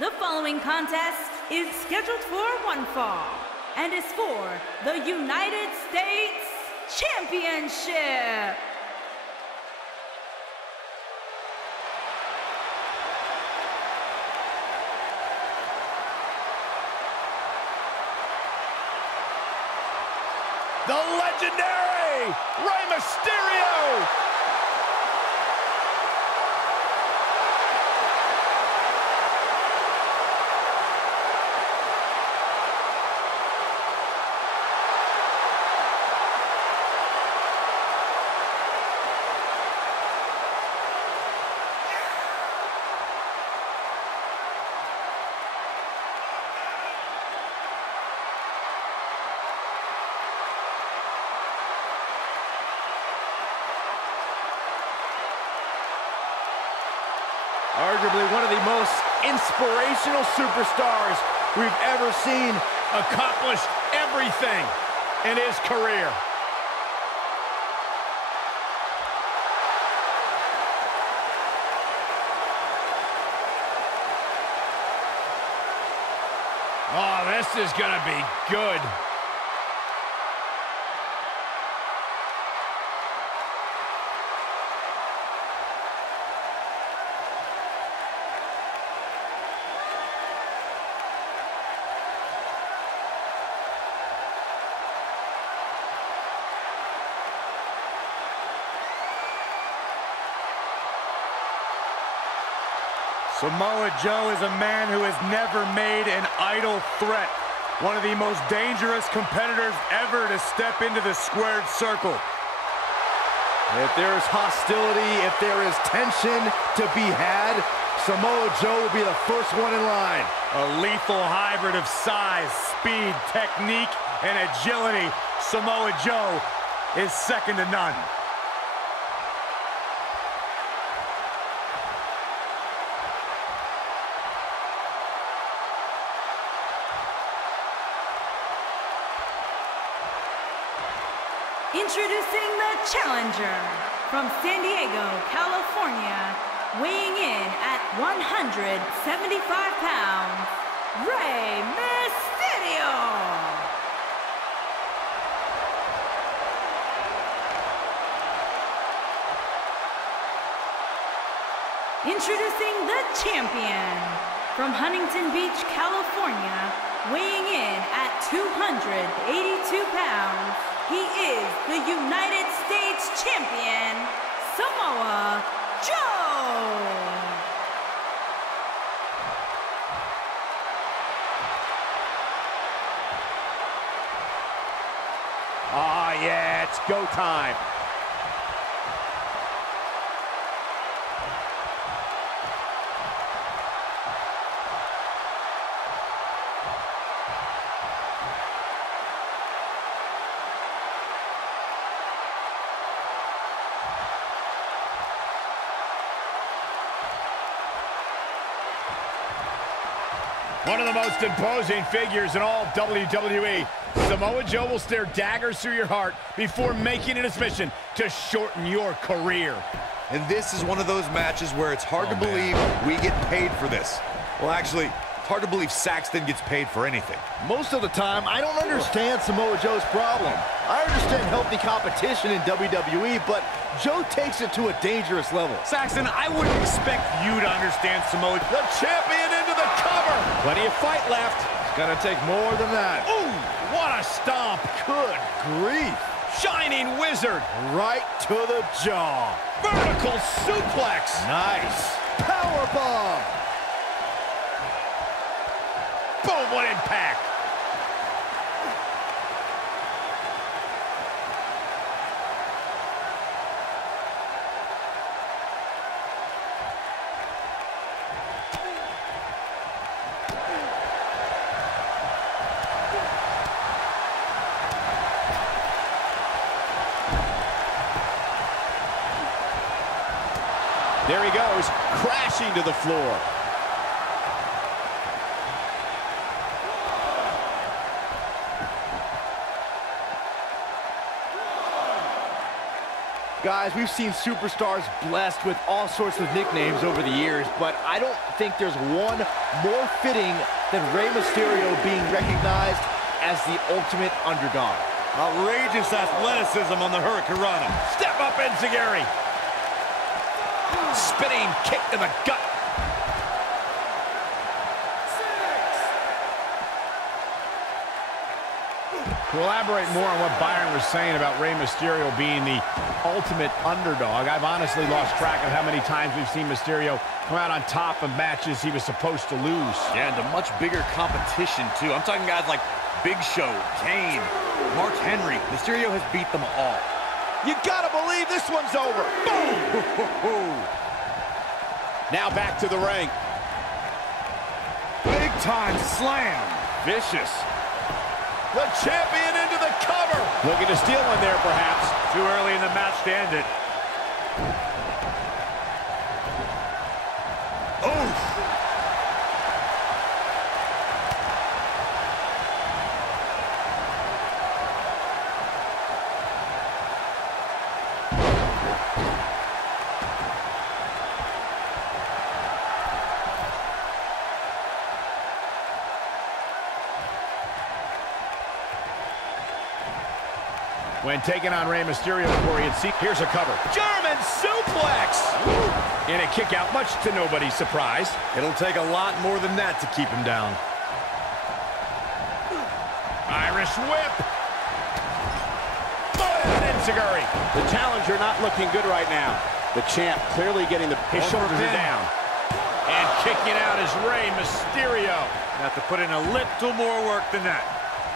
The following contest is scheduled for one fall and is for the United States Championship. The legendary Rey Mysterio! Arguably one of the most inspirational superstars we've ever seen accomplish everything in his career. Oh, this is gonna be good. Samoa Joe is a man who has never made an idle threat. One of the most dangerous competitors ever to step into the squared circle. If there is hostility, if there is tension to be had, Samoa Joe will be the first one in line. A lethal hybrid of size, speed, technique, and agility. Samoa Joe is second to none. Introducing the challenger from San Diego, California, weighing in at 175 pounds, Rey Mysterio. Introducing the champion from Huntington Beach, California, weighing in at 282 pounds, he is the United States Champion, Samoa Joe! Ah, yeah, it's go time. One of the most imposing figures in all WWE, Samoa Joe will stare daggers through your heart before making it his mission to shorten your career. And this is one of those matches where it's hard to believe we get paid for this. Well, actually, it's hard to believe Saxton gets paid for anything. Most of the time, I don't understand Samoa Joe's problem. I understand healthy competition in WWE, but Joe takes it to a dangerous level. Saxton, I wouldn't expect you to understand Samoa. The champion into the cover. Plenty of fight left. It's gonna take more than that. Ooh, what a stomp. Good grief. Shining wizard. Right to the jaw. Vertical suplex. Nice. Powerbomb. Boom, what impact. There he goes, crashing to the floor. Guys, we've seen superstars blessed with all sorts of nicknames over the years, but I don't think there's one more fitting than Rey Mysterio being recognized as the ultimate underdog. Outrageous athleticism on the Hurricanrana. Step up, Enziguri. Spinning kick to the gut. To elaborate more on what Byron was saying about Rey Mysterio being the ultimate underdog, I've honestly lost track of how many times we've seen Mysterio come out on top of matches he was supposed to lose. Yeah, and to much bigger competition, too. I'm talking guys like Big Show, Kane, Mark Henry. Mysterio has beat them all. You gotta believe this one's over. Boom! Now back to the ring. Big time slam. Vicious. The champion into the cover. Looking to steal one there, perhaps. Too early in the match to end it. Oof. When taking on Rey Mysterio, Corey, and see, here's a cover. German suplex! And a kick out, much to nobody's surprise. It'll take a lot more than that to keep him down. Irish whip. And Enziguri. The challenger not looking good right now. The champ clearly getting his shoulders are down. And kicking out is Rey Mysterio. Have to put in a little more work than that.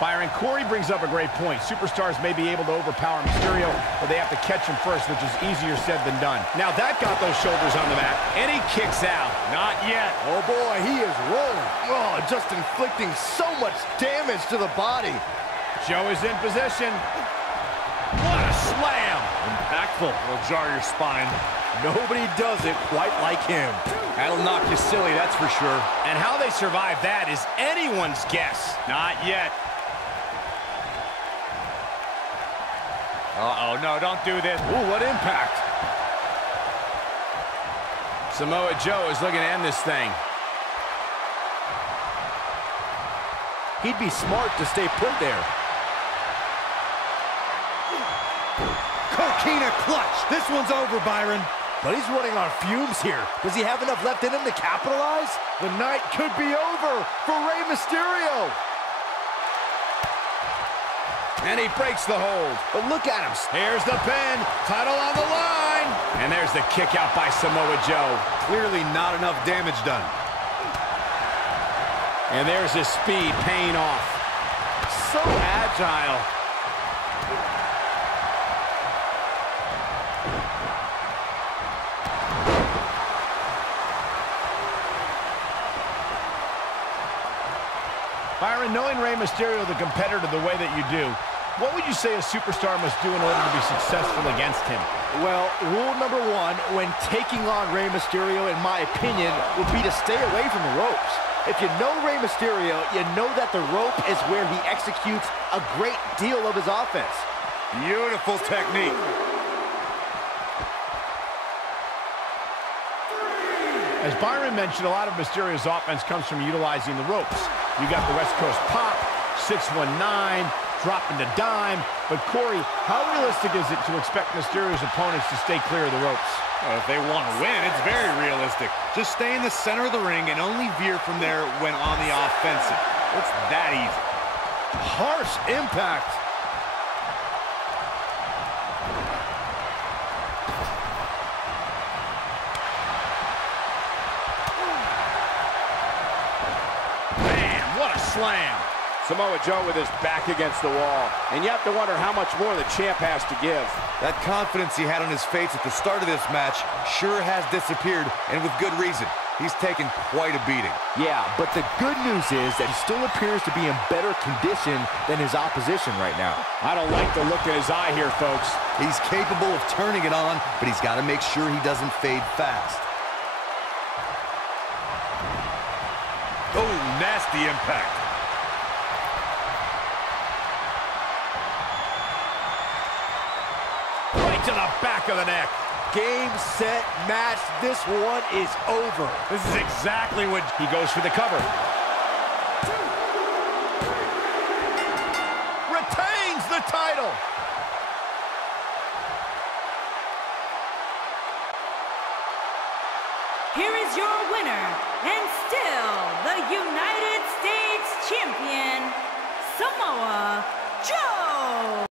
Byron, Corey brings up a great point. Superstars may be able to overpower Mysterio, but they have to catch him first, which is easier said than done. Now that got those shoulders on the mat, and he kicks out. Not yet. Oh boy, he is rolling. Oh, just inflicting so much damage to the body. Joe is in position. What a slam. Impactful. Will jar your spine. Nobody does it quite like him. That'll knock you silly, that's for sure. And how they survive that is anyone's guess. Not yet. Uh-oh, no, don't do this. Ooh, what impact. Samoa Joe is looking to end this thing. He'd be smart to stay put there. Coquina clutch. This one's over, Byron. But he's running on fumes here. Does he have enough left in him to capitalize? The night could be over for Rey Mysterio. And he breaks the hold. But look at him. Here's the pin. Title on the line. And there's the kick out by Samoa Joe. Clearly not enough damage done. And there's his speed paying off. So agile. Byron, knowing Rey Mysterio, the competitor, the way that you do, what would you say a superstar must do in order to be successful against him? Well, rule number one when taking on Rey Mysterio, in my opinion, would be to stay away from the ropes. If you know Rey Mysterio, you know that the rope is where he executes a great deal of his offense. Beautiful technique. As Byron mentioned, a lot of Mysterio's offense comes from utilizing the ropes. You got the West Coast pop, 619, dropping the dime. But Corey, how realistic is it to expect Mysterio's opponents to stay clear of the ropes? Well, if they want to win, it's very realistic. Just stay in the center of the ring and only veer from there when on the offensive. It's that easy. Harsh impact. Slam. Samoa Joe with his back against the wall. And you have to wonder how much more the champ has to give. That confidence he had on his face at the start of this match sure has disappeared, and with good reason. He's taken quite a beating. Yeah, but the good news is that he still appears to be in better condition than his opposition right now. I don't like the look in his eye here, folks. He's capable of turning it on, but he's got to make sure he doesn't fade fast. Oh, nasty impact. Right to the back back of the neck. Game, set, match. This one is over. This is exactly what he goes for the cover. Retains the title. Here is your winner, and still the United States Champion, Samoa Joe!